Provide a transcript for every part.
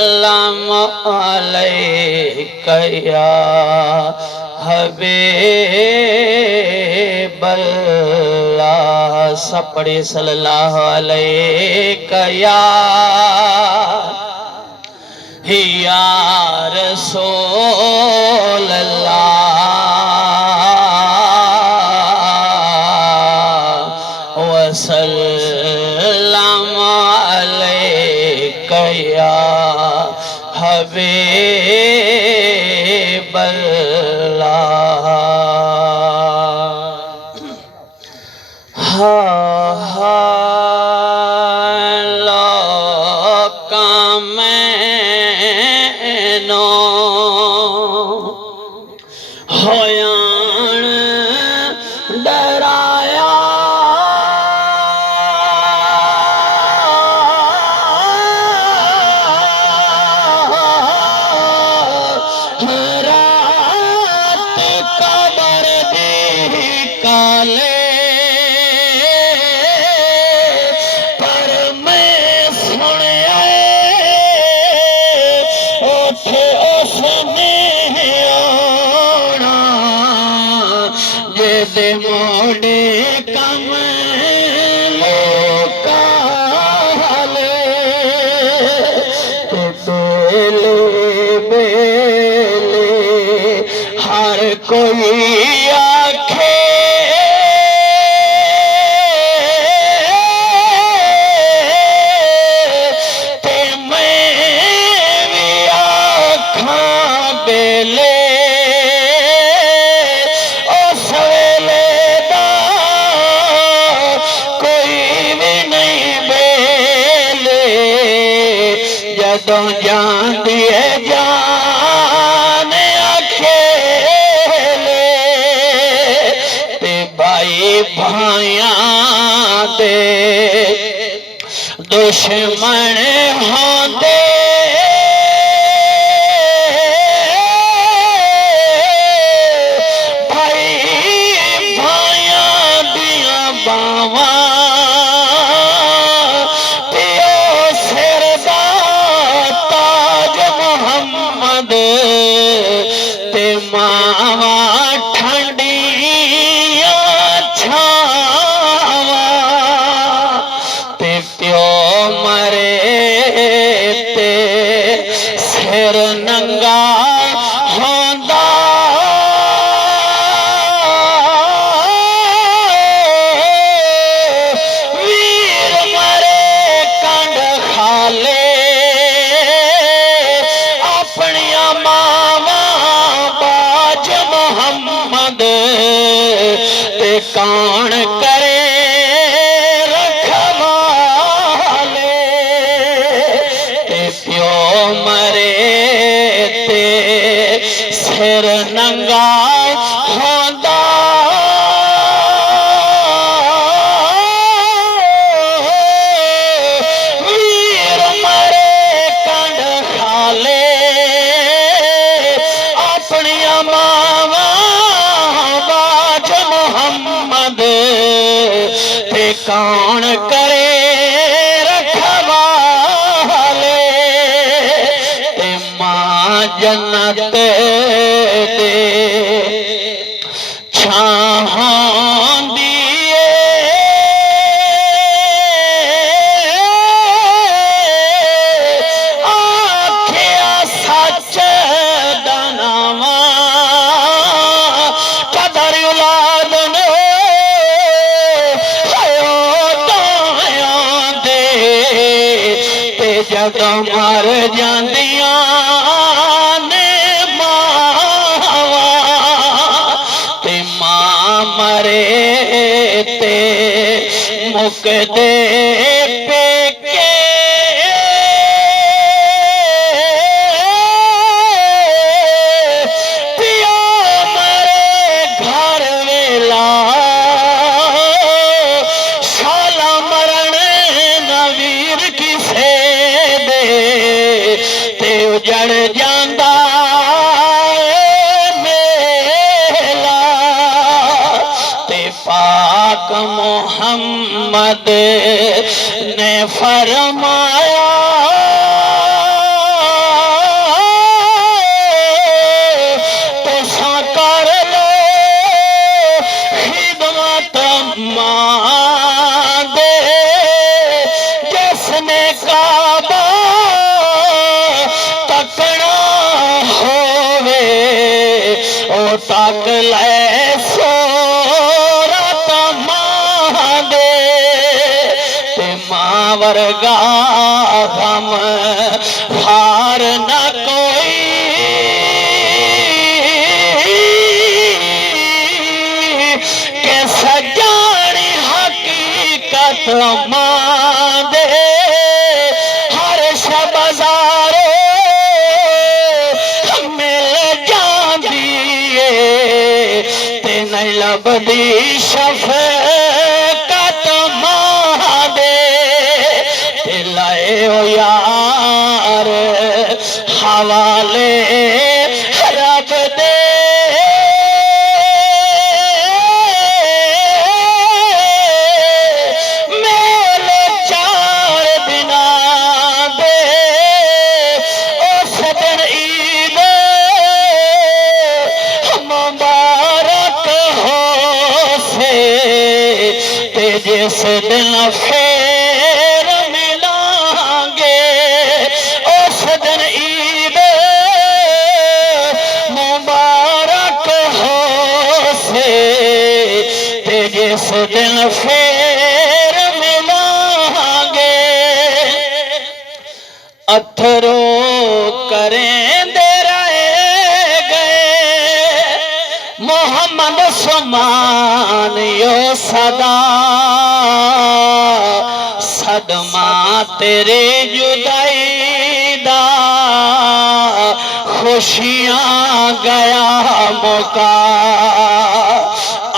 वसल्लम अलैका या हबीबल्लाह। सब पढ़े सल्लल्लाहु अलैका या रसूल अल्लाह वसल्लम अलैका या हबीबल्लाह। होयान डराया रात कबर दी काले पर मैं सुनिया उठे उसने दे मोड़े कम लोकाले तो बेले बेले हर कोई आखे ते मैं भी आखा बेले जदों जांदी है जान अखेले ते भाई भाइयां दे दुश्मन होंदे भाई भाइयां दियां बावां ते मावा ठंडिया छावा ते प्यो मरे ते सिर नंगा होंदा वीर मरे कंड खाले ते कौन करे रखवाले ते प्यो मरे ते सिर नंगा होंदा वीर मरे कंड खाले अपनिया मावा ते कौन करे रखवाले ते मां जन्नत दे छाहों दिए आखिया सच दनावा कदर औलाद ने जदों मर जांदियां ने मावा ते मां मरे ते मुकदे पेके पिया मरे घर वेला शाला मरण नवीर किसे ते उजड़ जांदा मेला ते पाक मोहम्मद ने फरमाया तक ले सोरत मां दे ते मां वर्गा गम हार न कोई के सजानी हकीकत मां दे हर शबाजारो मिल जांदी ते नहीं लभदी शफकत मां दे ते लाए ओ यार हवाले रब दे मेले 4 दिना दे उस दिन ईद मुबारक हो से ते जिस दिन फिर मिलांगे उस दिन ईद मुबारक हो से ते जिस दिन फिर मिलांगे अथरो करेंदे रहे गए मोहम्मद सुमान यो सदा सदमा तेरे जुदाई दा खुशियां गया मौका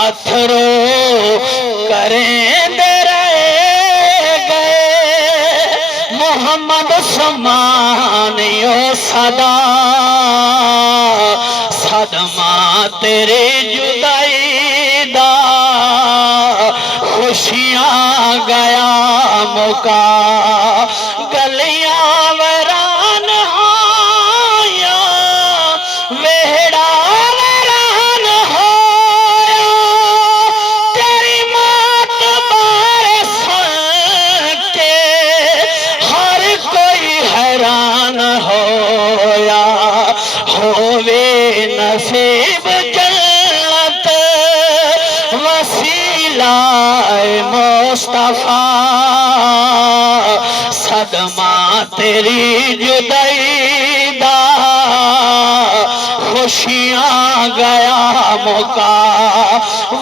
अथरो करेंदे रहे गए मोहम्मद समान यो सदा सदमा तेरे जुदाई दा खुशियां गया मौका गलियां वरान होया वेड़ा वरान होया तेरी मौत बारे सुन के हर कोई हैरान होया होवे नसीब जन्नत वसीला मुस्तफा सदमा तेरी जुदाई दा खुशियां गया मौका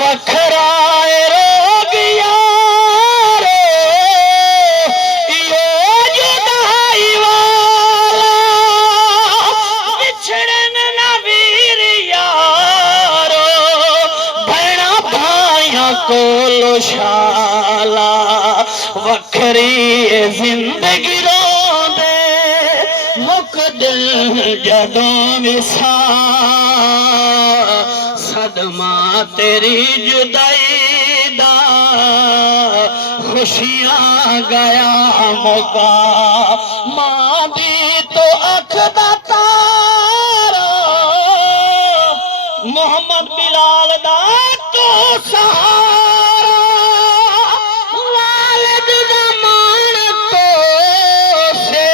वखराए रोग यारो यो जुदाई वाला बिछड़न ना वीर यारो भैणा भाइयां कोलो शाला वखरी जिंदगी रोंदे मुक दिल जदों विसा सदमा तेरी जुदाई दा खुशियां गया मौका मां दी तो अख दा तारा मोहम्मद बिलाल दा तो सहारा वालिद ज़मान तो से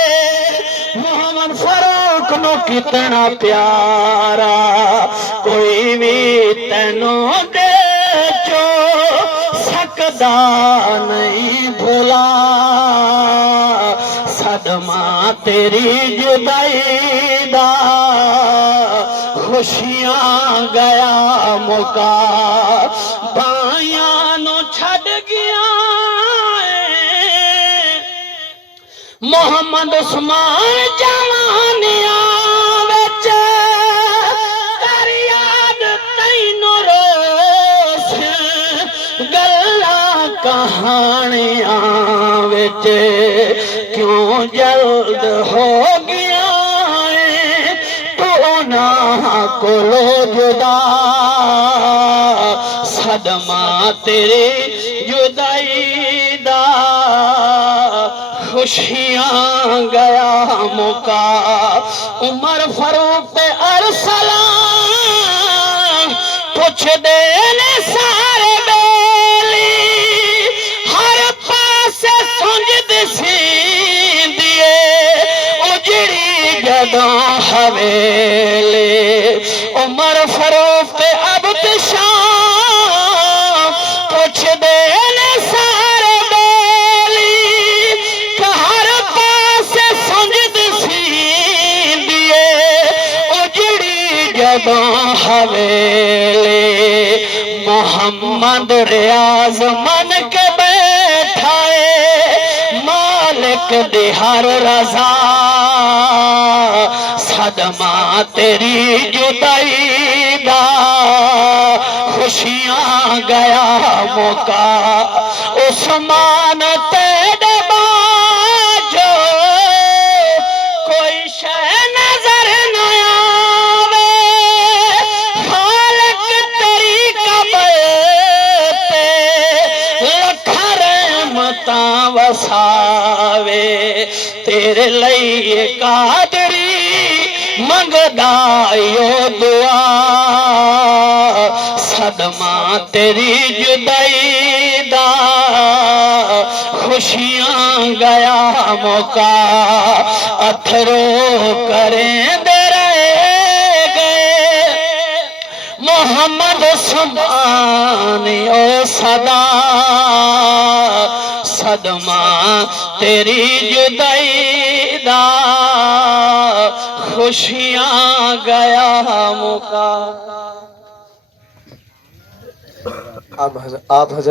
मोहम्मद फारूक नो कितना प्यारा कोई भी तेनों दे चो सकदा नहीं भुला सदमा तेरी जुदाई दा खुशियां गया मौका भाइयां नो छड़ गया मोहम्मद उस्मान जवानिया विच कर याद तैनू रोस गल्लां कहानियां विच क्यों जल्द हो गया तो ना कोलो जुदा सदमा तेरे जुदाई दा खुशियां गया मौका उमर फारूक पे अरसलां पुछ दे ने सारे बेली हर पासे सुंजद सी दिए उजड़ी जदों हवेली उमर फारूक जदों हवेली मोहम्मद रियाज मन के बैठाए मालिक दी हर रजा सदमा तेरी जुदाई दा खुशियां गया मौका उस्मान तेरे बाजो कोई शय नजर न आवे खालिक तेरी कब्र पे लखा रहमतां वसावे तेरे लिए कादरी मंगदा यो दुआ सदमा तेरी जुदाई दा खुशियां गया मौका अथरो करेंदे रह गए मोहम्मद सुभानी ओ सदा सदमा तेरी जुदाई दा खुशियां गया मौका। आप हजरत